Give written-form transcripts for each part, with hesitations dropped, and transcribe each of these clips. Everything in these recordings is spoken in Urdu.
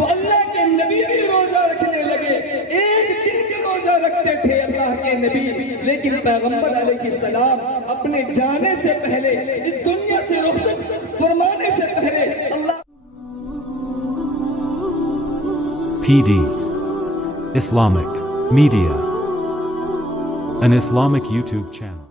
تو اللہ کے نبی بھی روزہ رکھنے لگے، ایک دن کا روزہ رکھتے تھے اللہ کے نبی، لیکن پیغمبر علیہ السلام اپنے جانے سے پہلے، اس دنیا سے رخصت فرمانے سے پہلے اللہ PD Islamic Media, an Islamic YouTube channel.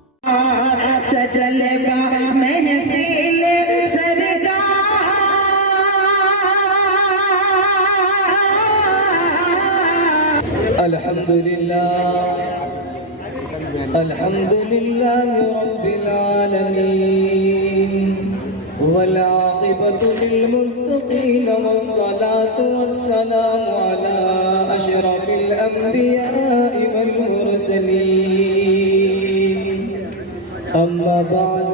الحمد لله رب العالمين والعاقبة للمتقين والصلاة والسلام على أشرف الأنبياء والمرسلين. أما بعد،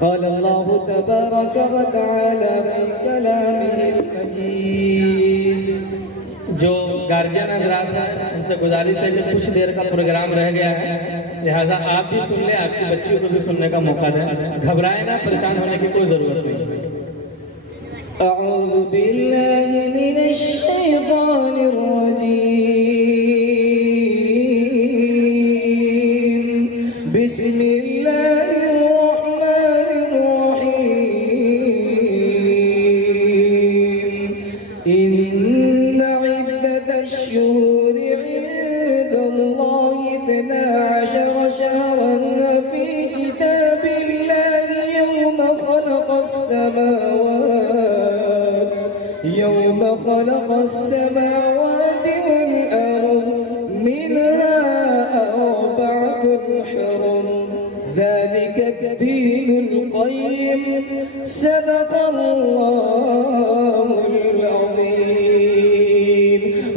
قال الله تبارك وتعالى في كلامه المجيد. جو گارجین حضرات ہیں ان سے گزارش ہے کہ کچھ دیر کا پروگرام رہ گیا ہے، لہٰذا آپ بھی سن لیں، آپ کی بچیوں کو بھی سننے کا موقع دیں، گھبرائیں نہ، پریشان ہونے کی کوئی ضرورت نہیں. اعوذ باللہ من الشیطان الرجیم، بسم اللہ الرحمن الرحیم. الشهور عند الله 12 شهرا في كتاب الله يوم خلق السماوات والأرض منها 4 حرم ذلك الدين القيم صدق الله العظيم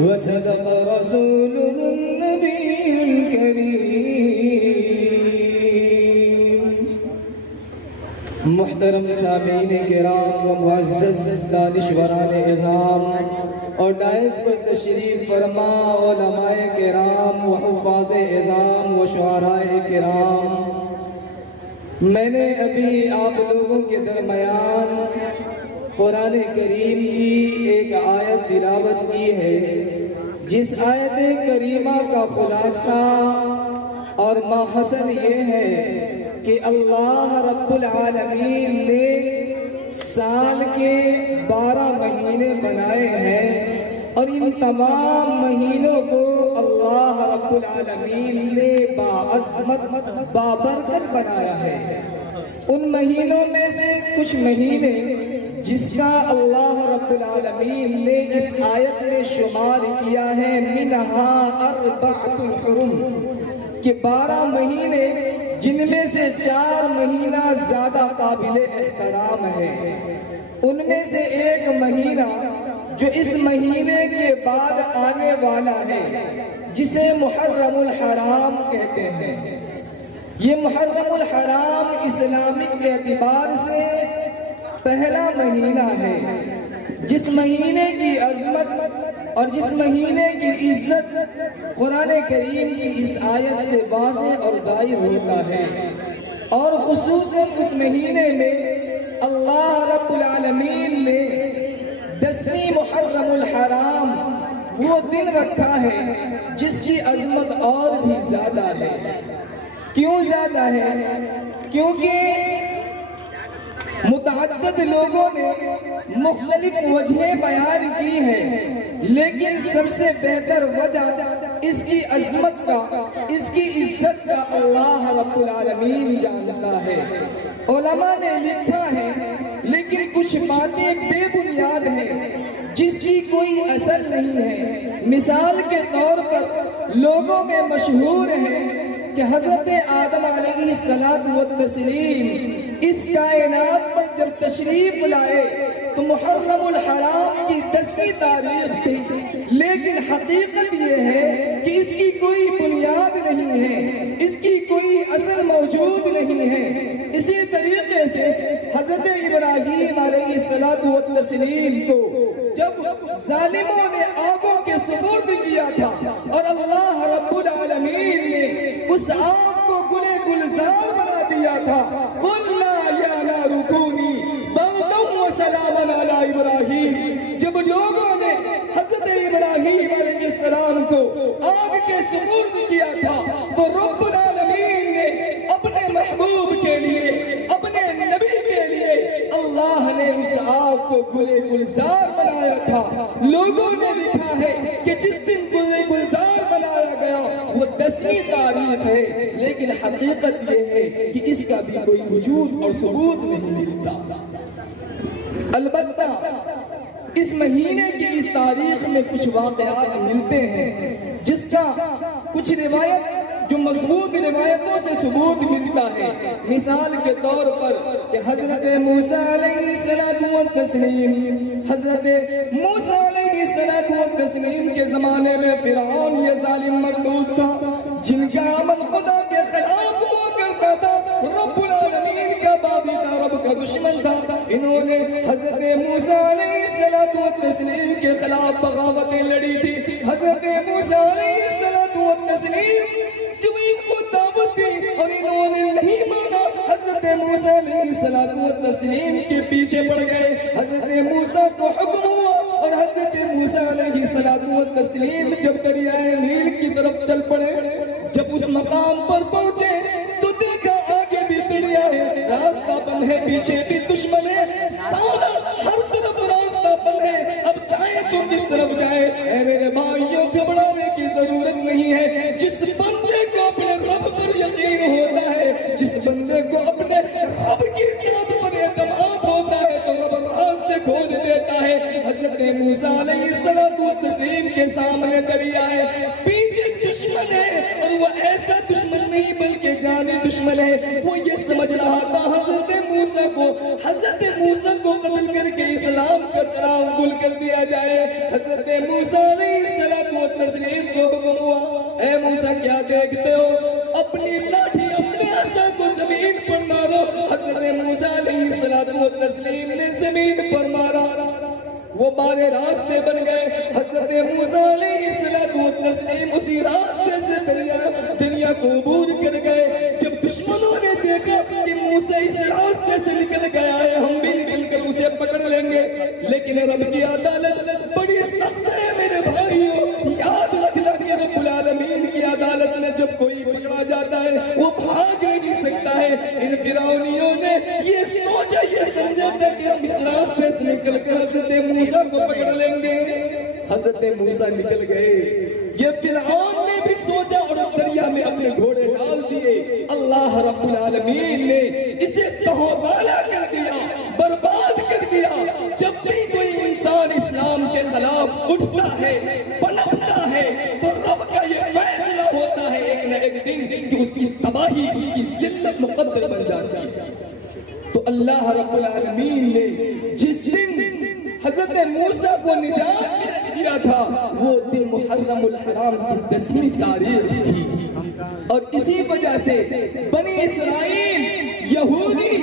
وصدق رسوله النبي الكريم. محترم سامعین کرام و معزز دانشوران اعظام اور ڈائز پر تشریف فرما علماء کرام و حفاظ اعظام و شعراء کرام، میں نے ابھی آپ لوگوں کے درمیان قرآن کریم کی ایک آیت تلاوت کی ہے، جس آیت کریمہ کا خلاصہ اور ماحصل یہ ہے کہ اللہ رب العالمین نے سال کے 12 مہینے بنائے ہیں، اور ان تمام مہینوں کو اللہ رب العالمین نے باعظمت بابرکت بنایا ہے. ان مہینوں میں سے کچھ مہینے جس کا اللہ رب العالمین نے اس آیت میں شمار کیا ہے، منہا 4 حرم، کہ 12 مہینے جن میں سے 4 مہینہ زیادہ قابل احترام ہے. ان میں سے ایک مہینہ جو اس مہینے کے بعد آنے والا ہے، جسے محرم الحرام کہتے ہیں. یہ محرم الحرام اسلامک اعتبار سے پہلا مہینہ ہے، جس مہینے کی عظمت اور جس مہینے کی عزت قرآن کریم کی اس آیت سے واضح اور ظاہر ہوتا ہے. اور خصوصاً اس مہینے میں اللہ رب العالمین نے 10ویں محرم الحرام وہ دن رکھا ہے جس کی عظمت اور بھی زیادہ ہے. کیوں زیادہ ہے؟ کیونکہ متعدد لوگوں نے مختلف وجہیں بیان کی ہیں، لیکن سب سے بہتر وجہ اس کی عظمت کا، اس کی عزت کا اللہ رب العالمین جانتا ہے. علماء نے لکھا ہے، لیکن کچھ باتیں بے بنیاد ہیں جس کی کوئی اصل نہیں ہے. مثال کے طور پر لوگوں میں مشہور ہے کہ حضرت آدم علیہ السلام اس کائنات پر جب تشریف لائے تو محرم الحرام کی 10ویں تاریخ تھی، لیکن حقیقت یہ ہے کہ اس کی کوئی بنیاد نہیں ہے، اس کی کوئی اصل موجود نہیں ہے. اسی طریقے سے حضرت ابراہیم علیہ السلام کو جب ظالموں نے آگوں کے سپرد کیا تھا اور اللہ رب العالمین نے اس آگ کو گلے گلزار بنا دیا تھا، قُلْنَا يَا نَارُ كُونِي بَرْدًا وَسَلَامًا عَلَىٰ إِبْرَاهِيمَ، جب لوگوں کو آگ کے سپرد کیا تھا تو رب العالمین نے اپنے محبوب کے لیے اپنے نبی کے لیے اللہ نے اس آگ کو گلے گلزار بنایا تھا. لوگوں نے لکھا ہے کہ جس دن گلے گلزار بنایا گیا وہ 10ویں تاریخ ہے، لیکن حقیقت یہ ہے کہ اس کا بھی کوئی وجود اور ثبوت نہیں ملتا. البتہ اس مہینے کی اس تاریخ میں کچھ واقعات ملتے ہیں جس کا کچھ روایت جو مضبوط روایتوں سے ثبوت ملتا ہے. مثال کے طور پر کہ حضرت موسیٰ علیہ السلام و تسلیم، حضرت موسیٰ علیہ السلام و تسلیم کے زمانے میں فرعون یہ ظالم مردود تھا جن کا عمل خدا کے خلاف ہوا کرتا تھا، رب العالمین کا بابی تھا، رب کا دشمن تھا. انہوں نے حضرت موسیٰ علیہ السلام و تسلیم کے خلاف بغاوتیں لڑی تھی. حضرت موسیٰ علیہ السلام و تسلیم جب ان کو دعوت دی اور انہوں نے نہیں مانا، حضرت موسیٰ علیہ السلام و تسلیم کے پیچھے پڑ گئے. حضرت موسیٰ کو حکم ہوا اور حضرت موسیٰ علیہ السلام و تسلیم جب دریائے نیل کی طرف چل پڑے. جب اس مقام پر پہنچے تو دیکھا آگے بھی دریا ہے، راستہ بند ہے، پیچھے بھی دشمن ہے، سامنے ہر طرف راستہ بند ہے. اب جائیں تو کس طرف جائیں؟ اے میرے بھائیوں، گھبرانے کی ضرورت نہیں ہے. جس بندے کو اپنے رب پر یقین ہوتا ہے، جس بندے کو اپنے رب کی ذات پر اعتماد ہوتا ہے تو رب راستے کھول دیتا ہے. حضرت موسیٰ علیہ السلام و تسلیم کے سامنے دریا ہے، پیچھے دشمن ہے، اور وہ ایسا دشمن نہیں بلکہ جانی دشمن ہے. وہ یہ سمجھ رہا تھا حضرت موسیٰ کو قتل کر کے اسلام کا چراغ گل کر دیا جائے. حضرت موسیٰ علیہ السلام و تسلیم کو حکم ہوا، اے موسیٰ کیا دیکھتے ہو؟ اپنی لاٹھی اپنے عصا کو زمین پر مارو. حضرت موسیٰ علیہ السلام و تسلیم نے زمین پر مارا، وہ بارے راستے بن گئے. حضرت موسیٰ علیہ السلام و تسلیم اسی راستے سے دریا کو عبور کر گئے. جب دشمنوں نے دیکھا کہ موسیٰ اس راستے سے نکل گیا ہے، ہم بھی نکل کر اسے پکڑ لیں گے، لیکن رب کی عدالت بڑی سخت ہے میرے بھائیوں. یاد رکھنا کہ رب العالمین کی عدالت میں جب کوئی پکڑا جاتا ہے وہ بھاگ نہیں سکتا ہے. ان فرعونیوں نے یہ سوچا، یہ سمجھا تھا کہ ہم اس راستے سے نکل کر حضرت موسیٰ کو پکڑ لیں گے. حضرت موسیٰ نکل گئے. یہ فرعون نے بھی سوچا اور دریا میں اپنے گھوڑے ڈال دیے. اللہ رب العالمین نے اسے تہوبالا کر دیا، برباد کر دیا. جب بھی کوئی انسان اسلام کے خلاف اٹھتا ہے، پنپتا ہے، تو رب کا یہ فیصلہ ہوتا ہے ایک نہ ایک دن کہ اس کی تباہی، اس کی ذلت مقدر بن جاتی ہے. تو اللہ رب العالمین نے جس دن حضرت موسیٰ کو نجات دیا تھا وہ دن محرم الحرام کی 10ویں تاریخ تھی. اور اسی وجہ سے بنی اسرائیل یہودی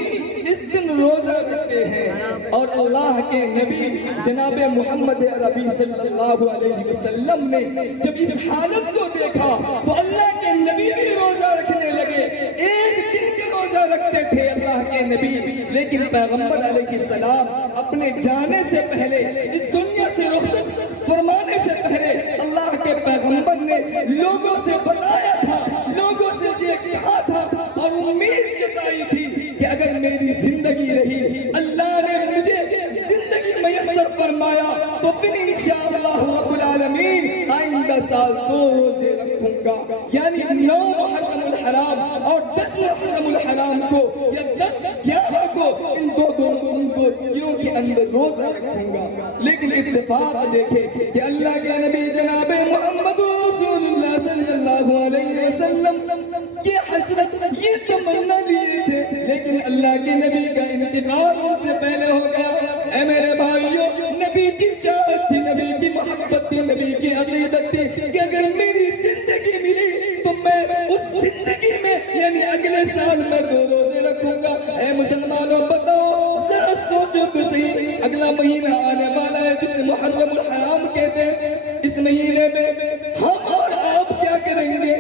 اس دن روزہ رکھتے ہیں. اور اللہ کے نبی جناب محمد عربی صلی اللہ علیہ وسلم نے جب اس حالت کو دیکھا تو اللہ کے نبی بھی روزہ رکھنے لگے. ایک دن کے روزہ رکھتے تھے اللہ کے نبی، لیکن پیغمبر علیہ السلام اپنے جانے سے پہلے، اس دنیا سے رخصت فرمانے سے پہلے، اللہ کے پیغمبر نے لوگوں سے بتایا تھا، لوگوں سے یہ کہا تھا اور امید جتائی تھی کہ اگر میری زندگی رہی، اللہ نے مجھے زندگی میسر فرمایا تو پھر انشاءاللہ رب العالمین آئندہ سال 2 روزے رکھوں گا. یعنی 9 محرم الحرام اور 10 محرم الحرام کو یا 10-11 کو ان دو دنوں کے اندر روزہ رکھوں گا. لیکن اتفاق دیکھیں کہ اللہ کے نبی جناب محمد رسول اللہ صلی اللہ علیہ وسلم یہ حسرت، یہ تمنا لیے تھے، لیکن اللہ کے نبی کا انتقال ان سے پہلے ہو گیا. اے میرے بھائیوں، نبی کی چاہت تھی، نبی کی محبت تھی، نبی کی عقیدت تھی کہ اگر میری زندگی ملی تو میں اس زندگی میں یعنی اگلے سال میں 2 روزے رکھوں گا. اے مسلمانوں بتاؤ ذرا سوچو تو صحیح، اگلا مہینہ آنے والا ہے جسے محرم الحرام کہتے ہیں. اس مہینے میں ہم اور آپ کیا کریں گے؟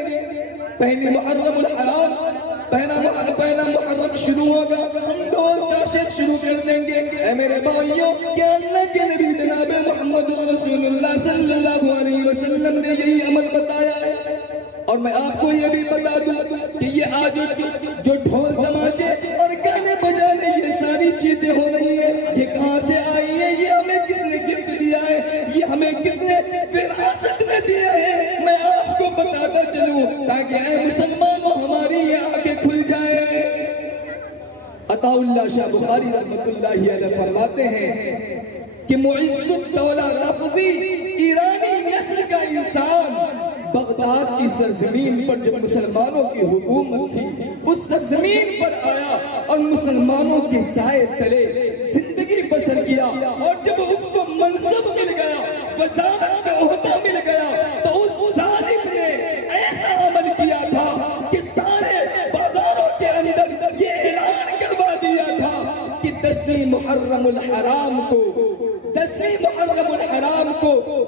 پہلی محرم الحرام، پہلا محرم شروع ہوگا، ہم ڈول تاشد شروع کر دیں گے. اے میرے بھائیوں، کیا اللہ کے نبی جناب محمد رسول اللہ صلی اللہ علیہ وسلم نے یہی عمل میں آپ کو یہ بھی بتا دوں کہ یہ آج جو ڈھول تماشے اور گانے بجانے یہ ساری چیزیں ہو رہی ہیں، یہ کہاں سے آئی ہے؟ یہ ہمیں کس نے گفٹ دیا ہے؟ یہ ہمیں کس نے وراثت میں دیا ہے؟ میں آپ کو بتاتا چلوں تاکہ اے مسلمانوں ہماری یہ آنکھیں کھل جائیں۔ عطا اللہ شاہ بخاری رحمت اللہ علیہ فرماتے ہیں کہ معز الدولہ رافضی ایرانی نسل کا انسان بغداد کی سرزمین پر جب مسلمانوں کی حکومت تھی اس سرزمین پر آیا اور مسلمانوں کے سائے تلے زندگی بسر کیا، اور جب اس کو منصب مل گیا، وزارت کا عہدہ مل گیا، تو اس ظالم نے ایسا عمل کیا تھا کہ سارے بازاروں کے اندر یہ اعلان کروا دیا تھا کہ 10ویں محرم الحرام کو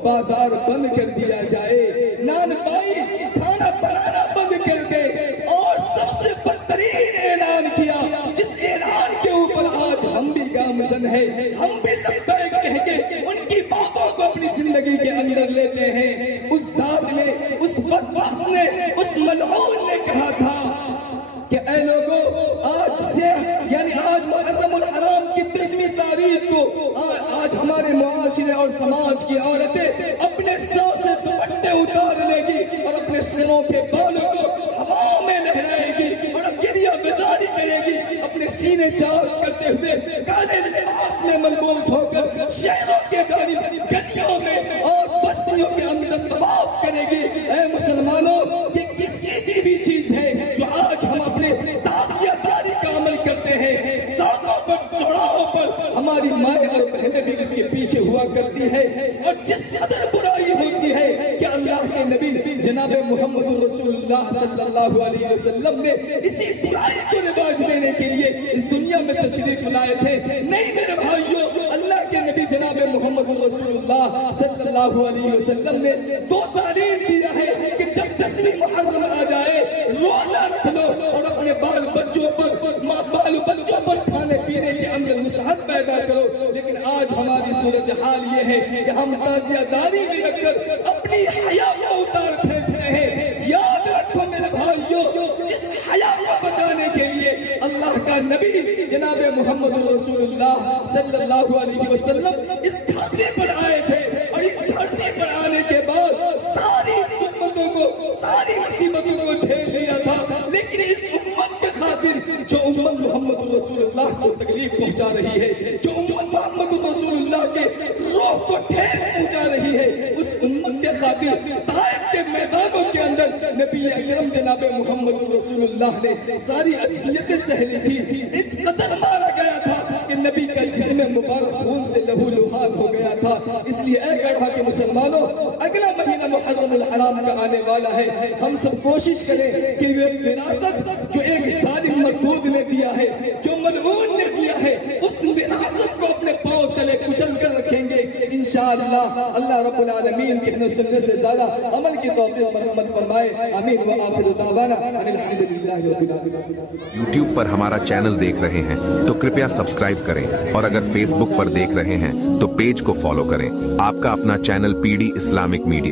بازار بند کر دیا جائے، نان پائی کھانا بنانا بند کر دے، اور سب سے بدترین اعلان کیا جس اعلان کے اوپر آج ہم بھی گامزن ہیں، ہم بھی لبیک کہہ کے ان کی باتوں کو اپنی زندگی کے اندر لیتے ہیں۔ اس ذات نے، اس بدبخت نے، اس ملعون نے کہا تھا کہ اے لوگوں، آج سے یعنی آج محرم الحرام کی 10ویں تاریخ کو آج ہمارے معاشرے اور سماج کی عورتیں اپنے سروں سے دوپٹے اتار لے گی اور اپنے سروں کے بالوں کو ہواؤں میں لہرائے گی اور گریہ بزاری کرے گی، اپنے سینے چاک کرتے ہوئے کالے لباس میں ملبوس ہو کر شہروں کے جانب گلیوں میں اور بستیوں کے اندر طواف کرے گی۔ اے مسلمانوں، یہ کس کی بھی چیز ہے جو آج ہم اپنے تعزیہ داری کا عمل کرتے ہیں؟ سڑکوں پر، چوراہوں پر ہماری مائیں اور بہنیں بھی اس کے پیچھے ہوا کرتی ہے، اور جس قدر برائی ہوتی ہے کہ اللہ کے نبی جناب محمد رسول اللہ صلی اللہ علیہ وسلم نے اسی برائی کو رواج دینے کے لیے اس دنیا میں تشریف لائے تھے۔ نہیں میرے بھائیوں، اللہ کے نبی جناب محمد رسول اللہ صلی اللہ علیہ وسلم نے 2 تعلیم دیا ہے کہ جب 10ویں محرم آ جائے روزہ رکھ لو اور اپنے بال بچوں پر کھانے پینے کے اندر وسعت پیدا کرو۔ لیکن آج ہماری صورتحال یہ ہے کہ ہم تعزیہ داری میں رکھ کر اپنی حیا کو اتار پھینکتے ہیں۔ یاد رکھو میرے بھائیوں، جس حیا کو بچانے کے لیے اللہ کا نبی جناب محمد رسول اللہ صلی اللہ علیہ وسلم اس دھرتی پر آئے تھے، اور اس دھرتی پر آنے کے بعد ساری امتوں کو، ساری مصیبتوں کو جھیل لیا تھا، لیکن اس امت کے خاطر جو امت محمد رسول اللہ کو تکلیف پہنچا رہی ہے، جو امت محمد رسول اللہ کے روح کو ٹھیس پہنچا رہی ہے، اس امت کے خاطر طائف کے میدانوں کے اندر نبی اکرم جناب محمد رسول اللہ نے ساری اذیتیں سہلی تھی۔ اس قدر مارا گیا تھا کہ نبی کا جسم مبارک خون سے لہو لہان ہو گیا تھا۔ اس لیے اے گڑھا کے مسلمانوں، اگلا مہینہ محرم الحرام کا آنے والا ہے، ہم سب کوشش کریں کہ یہ وراثت جو ایک ظالم مردود نے دیا ہے، جو ملعون نے دیا ہے، اس وراثت کو اپنے پاؤں تلے کچل کر رکھیں گے انشاءاللہ۔ اللہ رب العالمین کہنے سننے سے زیادہ عمل کی توفیق مرحمت فرمائے، آمین وآخر دعوانا ان الحمدللہ رب العالمین۔ یوٹیوب پر ہمارا چینل دیکھ رہے ہیں تو کرپیا سبسکرائب کریں، اور اگر فیس بک پر دیکھ رہے ہیں تو پیج کو فالو کریں۔ آپ کا اپنا چینل PD اسلامک میڈیا۔